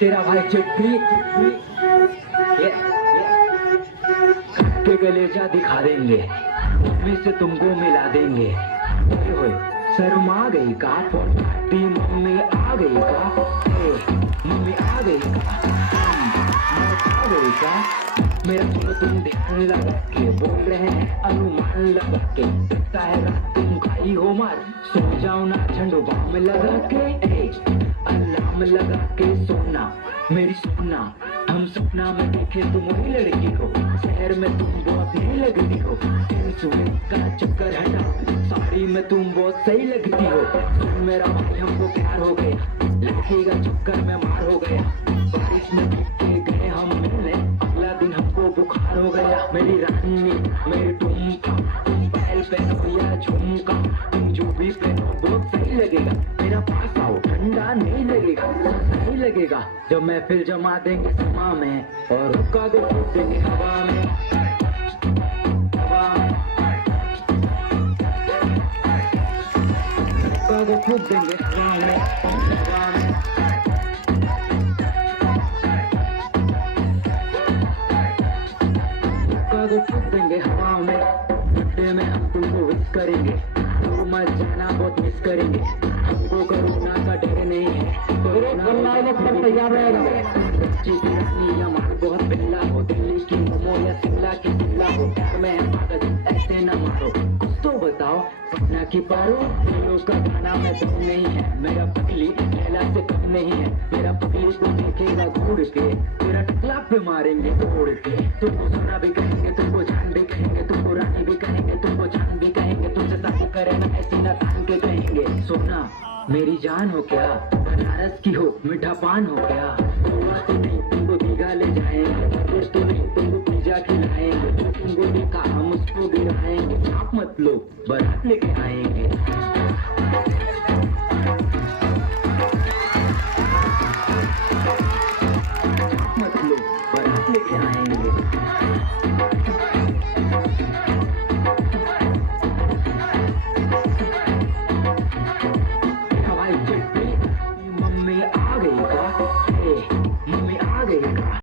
तेरा भाई चिट्ठी के कलेजा दिखा देंगे, उसमें से तुमको मिला देंगे। ओए होए, शर्मा गई का? टी मम्मी आ गई का? मम्मी आ गई का? आ गई का? मेरा सुनो तुम ध्यान लगा के बोल रहे हैं, अनुमान लगा के लगता है रात तुम खाई हो मार। सो जाओ ना झंडू बाम लगा के, अलार्म लगा के सोना मेरी सोना। हम सपना में देखे तुम वही लड़की हो, शहर में तुम बहुत नहीं लगती हो। सुबह का चक्कर हटा, साड़ी में तुम बहुत सही लगती हो। तुम मेरा भाई हमको प्यार हो गया, लड़की का चक्कर में मार हो गया। बारिश में भीग के गए हम मिलने, अगला दिन हमको बुखार हो गया। मेरी रानी मेरी टुमका, तुम बैल पहनो या झुमका, तुम जो भी पहनो बहुत सही लगेगा। मेरा पास आओ, ठंडा नहीं लगेगा, सही लगेगा। जब महफिल जमा देंगे समा में और हुक्का को फूक देंगे हवा में, हवा में हुक्का को फूक देंगे हवा में, हवा में। हुक्का को फूक देंगे हवा में, बर्थडे में हम तुमको विश करेंगे। तुम मत जाना बहुत मिस करेंगे, हमको कोरोना का डर नहीं है। तैयार रहेगा या मार बहुत पहला हो, दिल्ली की मोमो या शिमला की शिमला हो। प्यार में है पागल ऐसे न मारो, कुछ तो बताओ पटना की पारो। दिलों का गाना में दम नहीं है, मेरा पगली लैला से कम नहीं है। मेरा पगली को देखेगा घूर के, तेरा टकला पे मारेंगे तोड़ के। तुमको सोना भी कहेंगे, तुमको जान भी कहेंगे, तुमको रानी भी कहेंगे, तुमको जान भी कहेंगे। तुमसे शादी करे ना ऐसी ना तान के कहेंगे। सोना मेरी जान हो क्या, बनारस की हो मीठा पान हो क्या। गोवा तो नहीं तुमको दीघा ले जाएंगे, कुछ तो नहीं तुमको पिज्जा खिलाएंगे। तुमको देखा हम उसको गिराएंगे, आप मत लो बारात लेके आएंगे।